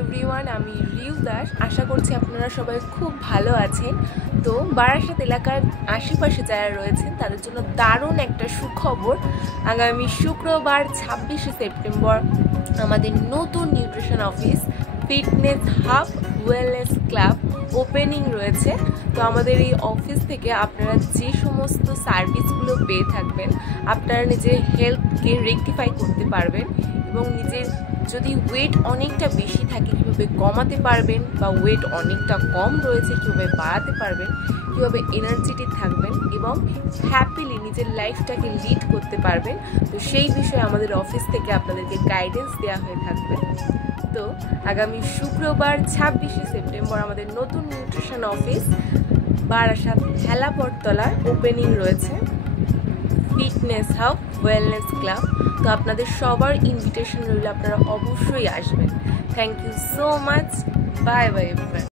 Everyone, আমি রিউ দাস। আশা করছি আপনারা সবাই খুব ভালো আছেন। তো বারাসাত এলাকার আশেপাশে যারা রয়েছেন তাদের জন্য দারুণ একটা সুখবর। আগামী শুক্রবার 26শে সেপ্টেম্বর আমাদের নতুন nutrition office fitness hub wellness club opening রয়েছে। তো আমাদের এই অফিস থেকে আপনারা যে সমস্ত সার্ভিসগুলো পেয়ে থাকবেন, আপনারা নিজের হেলথকে রেকটিফাই করতে পারবেন এবং নিজের যদি ওয়েট অনেকটা বেশি থাকে কীভাবে কমাতে পারবেন, বা ওয়েট অনেকটা কম রয়েছে কীভাবে বাড়াতে পারবেন, কীভাবে এনার্জেটিক থাকবেন এবং হ্যাপিলি নিজের লাইফটাকে লিড করতে পারবেন। তো সেই বিষয়ে আমাদের অফিস থেকে আপনাদেরকে গাইডেন্স দেওয়া হয়ে থাকবে। তো আগামী শুক্রবার 26শে সেপ্টেম্বর আমাদের নতুন নিউট্রিশন অফিস বারাসাত হেলাপরতলার ওপেনিং রয়েছে ফিটনেস হাব ওয়েলনেস ক্লাব। তো আপনাদের সবার ইনভিটেশন রইল, আপনারা অবশ্যই আসবেন। Thank you so much. Bye bye everyone.